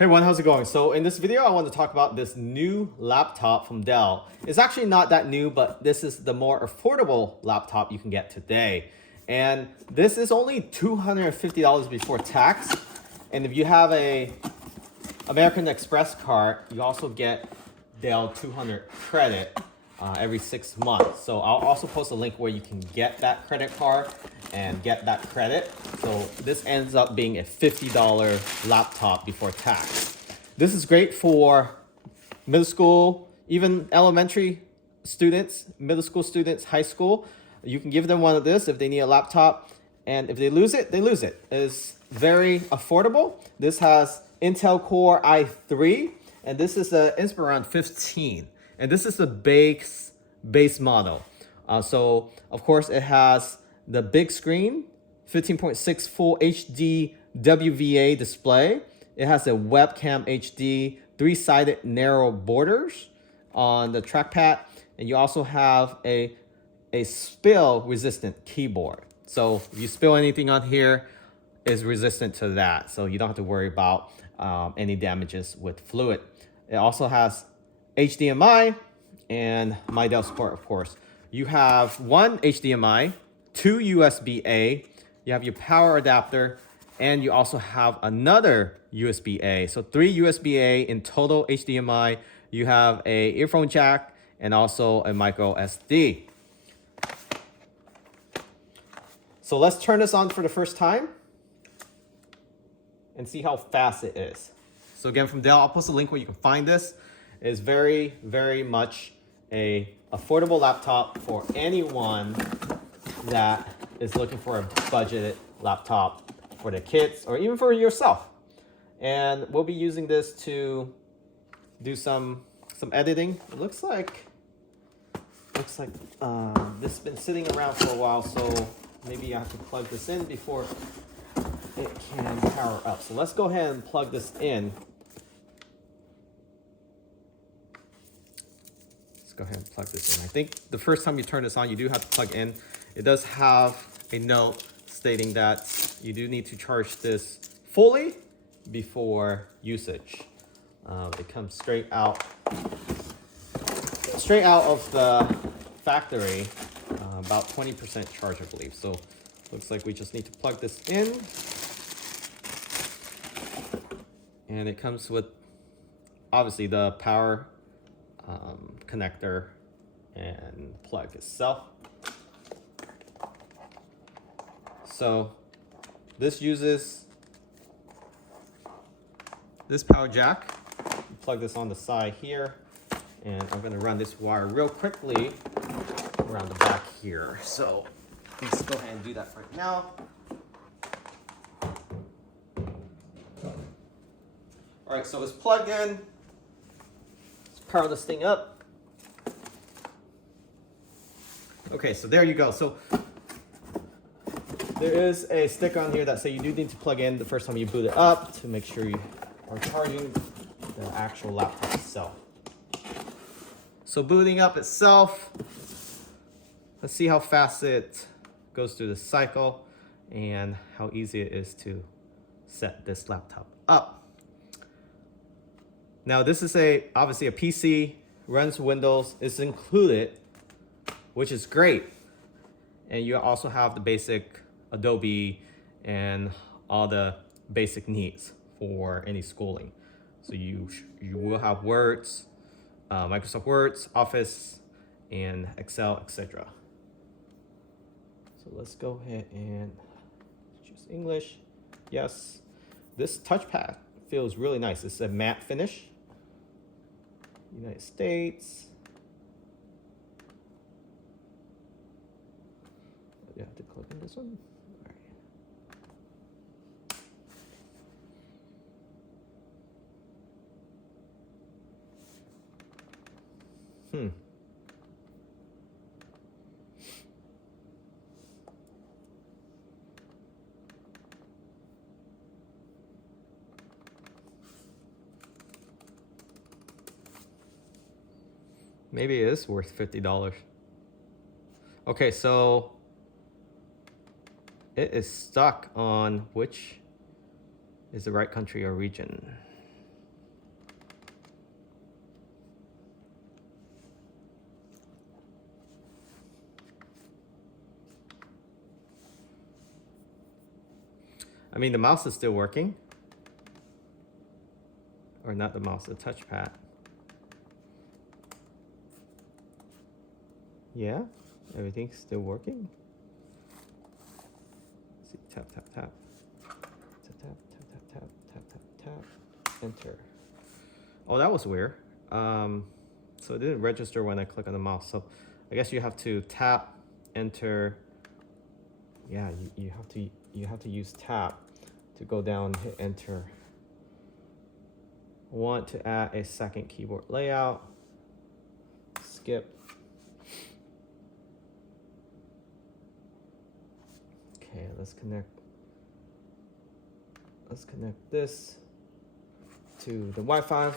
Hey everyone, how's it going? So in this video, I want to talk about this new laptop from Dell. It's actually not that new, but this is the more affordable laptop you can get today. And this is only $250 before tax. And if you have a American Express card, you also get Dell 200 credit every 6 months. So I'll also post a link where you can get that credit card and get that credit. So this ends up being a $50 laptop before tax. This is great for middle school, even elementary students, middle school students, high school. You can give them one of this if they need a laptop. And if they lose it, they lose it. It's very affordable. This has Intel Core i3, and this is the Inspiron 15. And this is the base model. So of course it has the big screen, 15.6 full HD WVA display. It has a webcam HD, 3-sided narrow borders on the trackpad, and you also have a spill resistant keyboard. So if you spill anything on here, it's resistant to that. So you don't have to worry about any damages with fluid. It also has HDMI and my Dell support, of course. You have one HDMI, two USB-A, you have your power adapter, and you also have another USB-A. So 3 USB-A in total HDMI. You have a earphone jack and also a micro SD. So let's turn this on for the first time and see how fast it is. So again, from Dell, I'll post a link where you can find this. It's very, very much a affordable laptop for anyone that is looking for a budgeted laptop for their kids or even for yourself. And we'll be using this to do some editing. It looks like this has been sitting around for a while, so maybe I have to plug this in before it can power up. So let's go ahead and plug this in. Let's go ahead and plug this in. I think the first time you turn this on, you do have to plug in. It does have a note stating that you do need to charge this fully before usage. It comes straight out of the factory, about 20% charge, I believe. So looks like we just need to plug this in, and it comes with obviously the power connector and plug itself. So this uses this power jack. Plug this on the side here, and I'm going to run this wire real quickly around the back here. So let's go ahead and do that right now. All right, so it's plugged in. Let's power this thing up. Okay, so there you go. So there is a sticker on here that says you do need to plug in the first time you boot it up to make sure you are charging the actual laptop itself. So booting up itself, let's see how fast it goes through the cycle and how easy it is to set this laptop up. Now this is obviously a PC, runs Windows, it's included, which is great. And you also have the basic Adobe and all the basic needs for any schooling. So you will have Words, Microsoft Words, Office, and Excel, etc. So let's go ahead and choose English. Yes, this touchpad feels really nice. It's a matte finish. United States. You have to click on this one. All right. Maybe it is worth $50. Okay, so it is stuck on which is the right country or region. I mean, the mouse is still working. Or not the mouse, the touchpad. Yeah, everything's still working. Let's see, tap, tap, tap. Tap, tap, tap, tap, tap, tap, tap, enter. Oh, that was weird. So it didn't register when I click on the mouse. So I guess you have to tap, enter. Yeah, you have to use tap to go down, hit enter. Want to add a second keyboard layout. Skip. Okay, let's connect this to the Wi-Fi.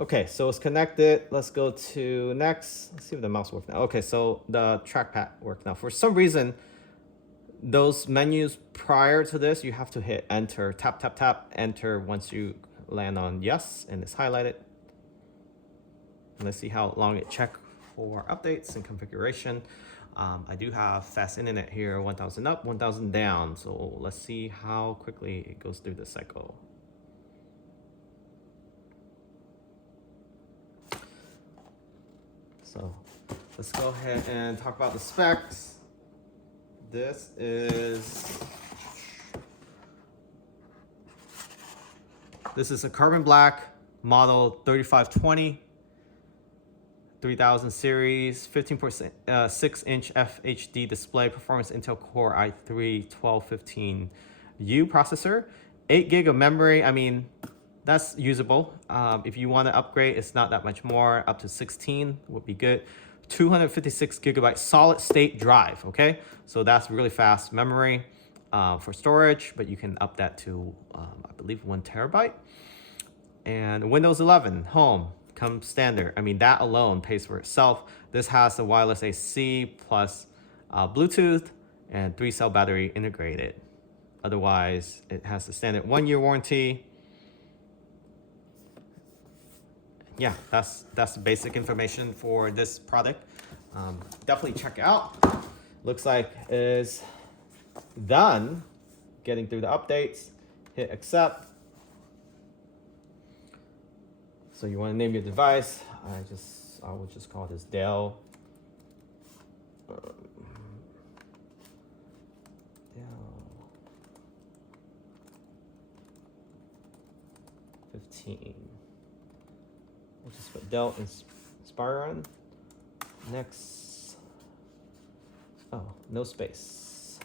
Okay, so it's connected. Let's go to next. Let's see if the mouse works now. Okay, so the trackpad works now. For some reason, those menus prior to this, you have to hit enter, tap, tap, tap, enter once you land on yes, and it's highlighted. Let's see how long it checks for updates and configuration. I do have fast internet here, 1000 up, 1000 down. So let's see how quickly it goes through the cycle. So let's go ahead and talk about the specs. This is a carbon black model 3520, 3000 series, 15.6-inch FHD display, performance Intel Core i3 1215U processor, 8 gig of memory. I mean, that's usable. If you want to upgrade, it's not that much more. Up to 16 would be good. 256 gigabyte solid state drive. Okay, so that's really fast memory for storage, but you can up that to I believe 1 terabyte. And Windows 11 Home comes standard. I mean, that alone pays for itself. This has the wireless AC plus Bluetooth and 3-cell battery integrated. Otherwise, it has the standard 1-year warranty. Yeah, that's the basic information for this product. Definitely check it out. Looks like it's done getting through the updates. Hit accept. So you want to name your device. I will just call this Dell. Dell 15. We'll just put Dell Inspiron. Next. Oh, no space.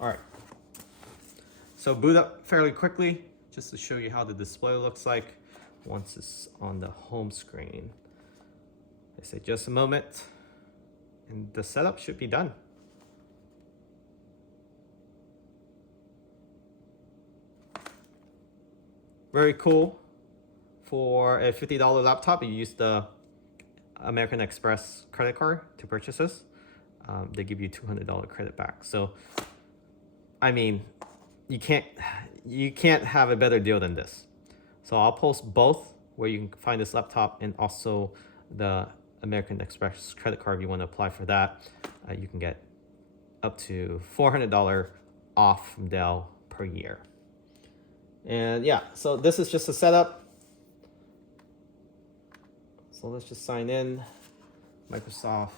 All right. So boot up fairly quickly, just to show you how the display looks like once it's on the home screen. I say just a moment, and the setup should be done. Very cool. For a $50 laptop, you use the American Express credit card to purchase this. They give you $200 credit back. So, I mean, you can't have a better deal than this. So I'll post both where you can find this laptop and also the American Express credit card if you want to apply for that. You can get up to $400 off from Dell per year. And yeah, so this is just a setup. So let's just sign in. Microsoft,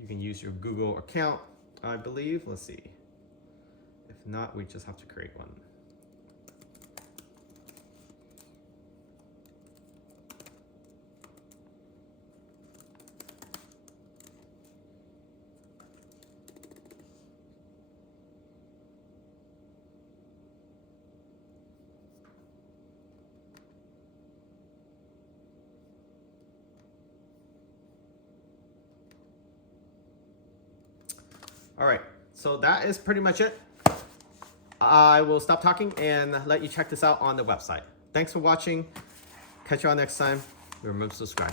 you can use your Google account, I believe. Let's see. If not, we just have to create one. All right, so that is pretty much it. I will stop talking and let you check this out on the website. Thanks for watching. Catch you all next time. Remember to subscribe.